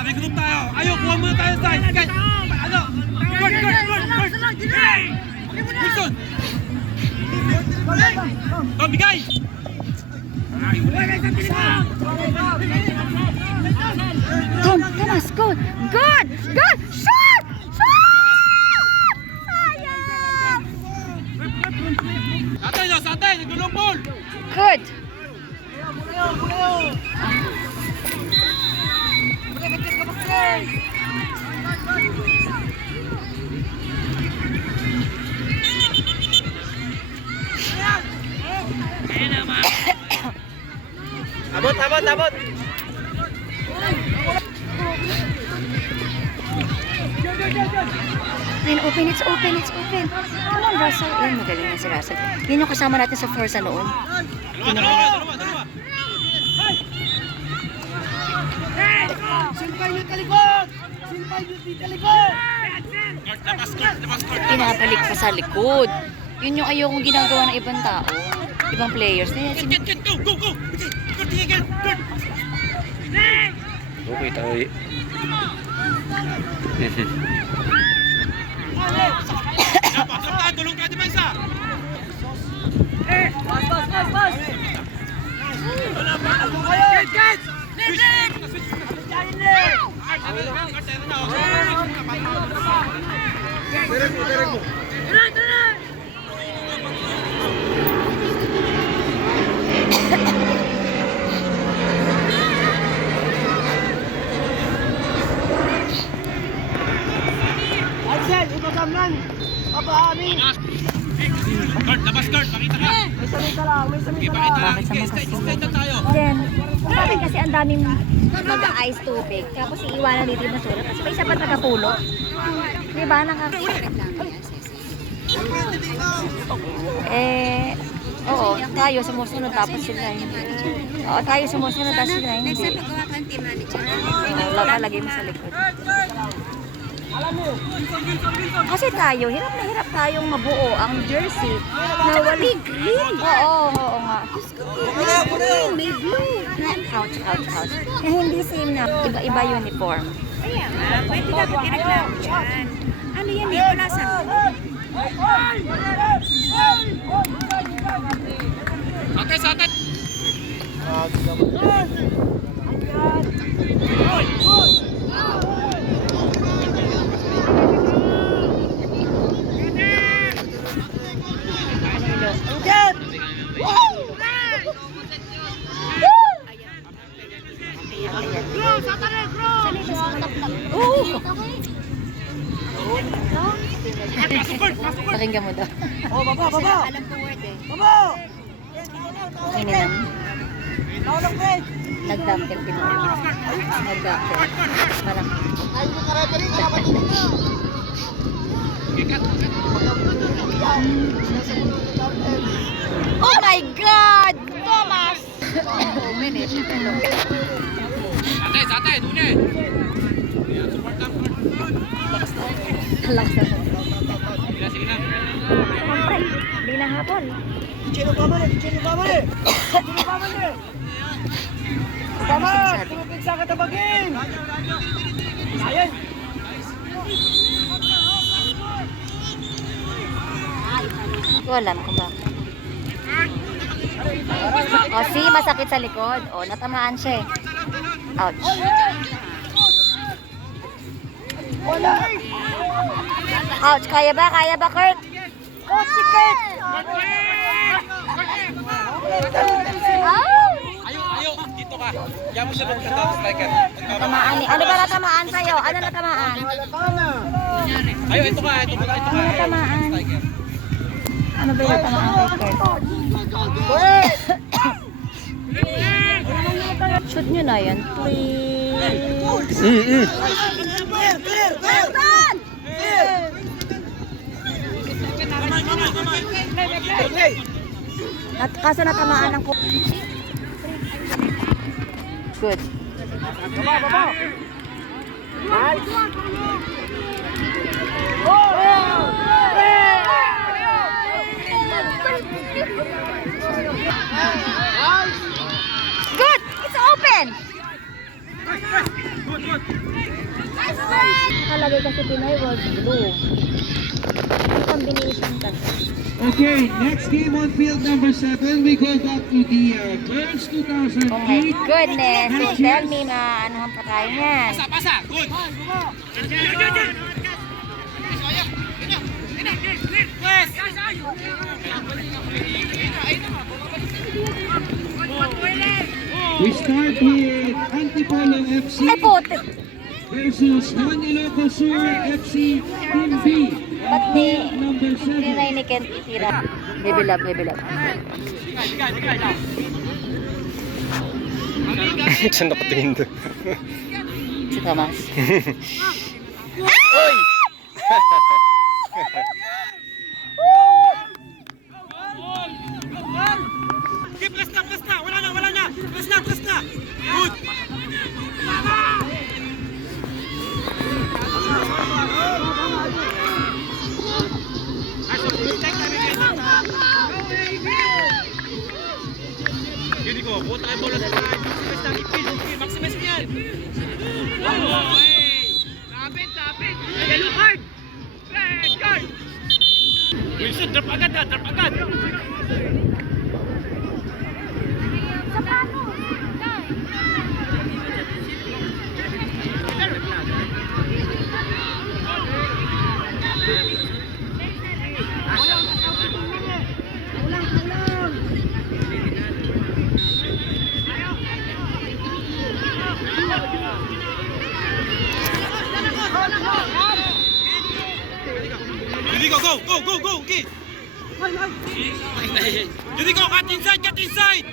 May group tayo. Ayaw, kuha muna tayo sa side. Guys, ano? Guard! Wilson! Tommy, guys! Thomas, good! Good! Shot! Sayang! Satay! Nagulong ball! Good! Abot! It's open. Come on, Russell. Ayun, magaling na si Russell. Yun yung kasama natin sa Forza noon. Dalawa. Simpay nyo talikod! Pinabalik pa sa likod. Yun yung ayokong ginagawa ng ibang tao. Ibang players. Go! Tigil! Okay tayo. Tulong ka, depensa! Pas! Get! Axel, ipagamnan! Papahamin! Labas guard, pakita ka! May samita lang! Bakit sa mga Extend na tayo! Then, sa amin kasi ang daming mag-ice tubig. Tapos iiwanan dito yung basura. Kasi may isa pa nakapulo. Diba? Oo, tayo sumusunod tapos sila hindi. Oo, tayo sumusunod tapos sila hindi. Next time, pagawa kang team manager. Lalagay mo sa likod. Kasi tayo, hirap na hirap tayong mabuo ang jersey na wali green. Oo nga. May blue. Ouch. Na hindi same na iba-iba uniform. Kaya nga, pwede ka magkireklamo dyan. Ano yan eh, wala sa Satay! Pakinggan mo daw. Oh, baba! alam ko word eh. Baba! Okay na lang. Naulog, Fred! Nag-dumpel pinuha. Nag-dumpel. Parang, oh my God! Thomas! Satay! Dune! Support lang! Lakas na. Sige na! Siyempre, hindi na hapon. Chino pamali! Tama! Tumupig sa katabagin! Ayan! Hindi ko alam kung bakit. O, see, masakit sa likod. O, natamaan siya eh. Ouch. Ouch, kaya ba, Kurt? Oh, si Kurt! Ayaw! Dito ka! Kaya mo siya magkita, striker! Natamaan ni. Ano ba natamaan sa'yo? Ano natamaan? Ayaw, ito ka! Ano natamaan? Striker! Ano ba yung natamaan kay Kurt? Shoot nyo na yan, please. Kaso natamaan ng good. Baba! Nice! Again! Nakalagay kasi Pinoy was blue. Yung combination kasi. Okay, next game on field number 7, we go back to the Girls 2008. Oh my goodness. So tell me ano ang patay niyan. Pasa. Good. We start with Antipolo FC Ay puti. versus Juan Ilocos Sur FC Team B. Ba't Field number hindi 7. na ni Kent itira? Level up. Saan nakatingin doon? Si Thomas. Oy! Okay, press na. Wala na. Press na. Good. Gini ko, buta kayo bola sa side. Maximus yan. Lapit. Yellow card. Red card. Wilson, drop agad. Judy, go, okay. Judy, go, cut inside.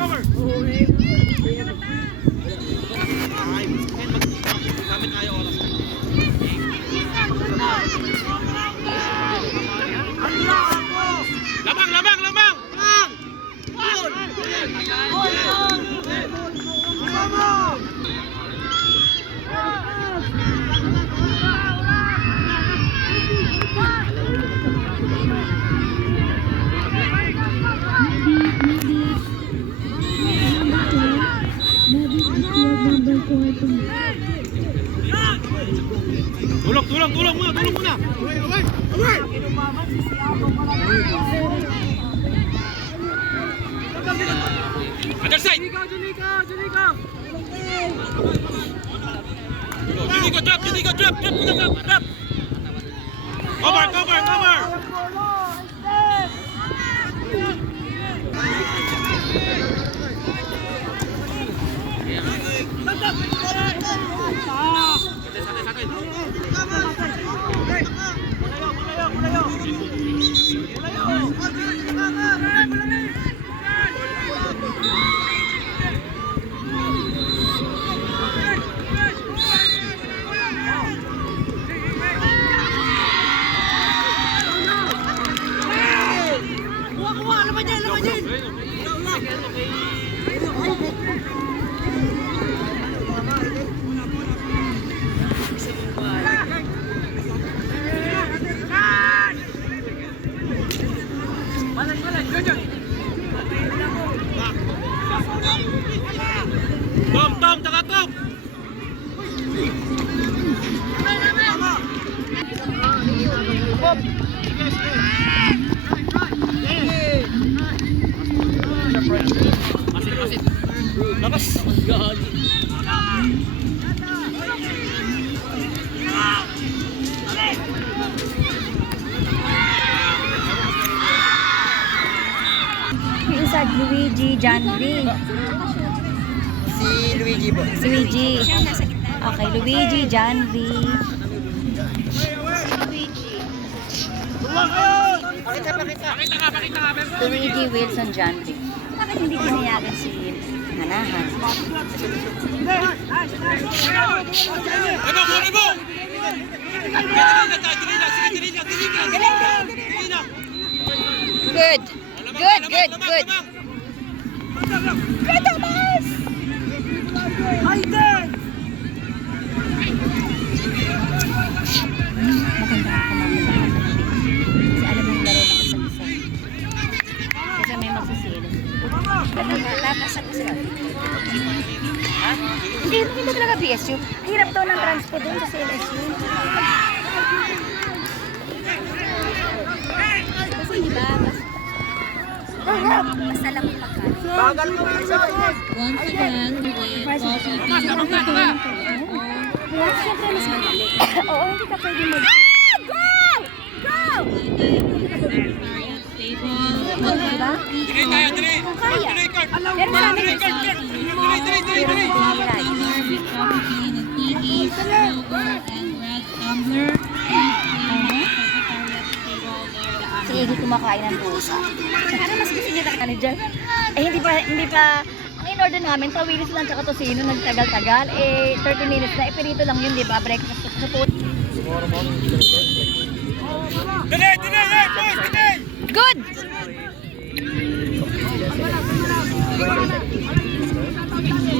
Cover. Gamit tayo oras. Lamang! Tulong muna. Other side. Judy, go, drop. Cover. Tom, Tom. Isa Luigi Janri. Si Luigi po. Si Luigi. Okay, Luigi Janri. Pakita. Luigi Wilson Janri. Bakit hindi pinayagan si Hanahan? Rebo! Good. Good, Thomas! magsisil. Tapos ako sila. Hindi talaga BSU. Hirap daw ng transpo doon sa LSU. Kasi diba, basta lang yung magkano. Bagal mo isa. Once again, with coffee tea. Siyempre, mas madali. Oo, hindi ka pwede mag... Diba? Dili tayo, dili. Kung kaya. Dili, Kurt. Pero sa amin, Dili, Kurt, Kurt. Dili, dili, dili, dili. With coffee tea and tea, yogurt, and red tumbler. Si Iggy kumakain ng pusa. ano mas gusto niya talaga? Ano dyan? Eh, hindi pa, ang in-order namin, tawilis lang tsaka tosino, nagtagal-tagal. Eh, 30 minutes na, ipinito lang yun, di ba? Breakfast sa po. Dili, dili, boys, dili. Good!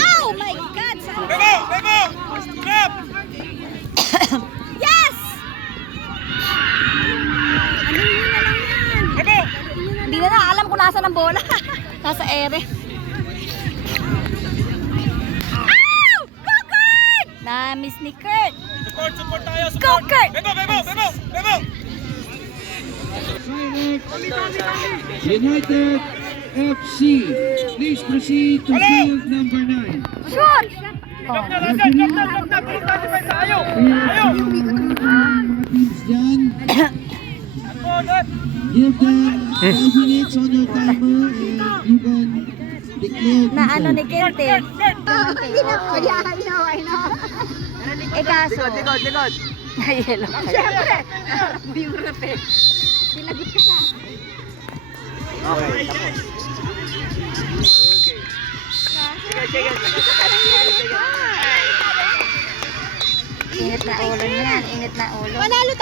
Oh my God! Bebo, bebo. Grab. Yes! Bebo. Hindi na alam kung nasa ng bola. Nasa ere. Ow! Go Kurt! Na-miss ni Kurt. Support tayo, Go Kurt! Bebo, bebo, bebo, bebo. United FC. Please proceed to field number 9. Shoot! Oh. Tayo. Mga teams dyan. Give them 5 minutes on your timer and you can declare Na ano defense. ni Kente. I know. Eh kaso. Likod. Nayelo ka. Siyempre. Sinagot ka sa akin. Okay, tapos. Okay. Sige. Init na ulo niyan. Init na ulo. Panalo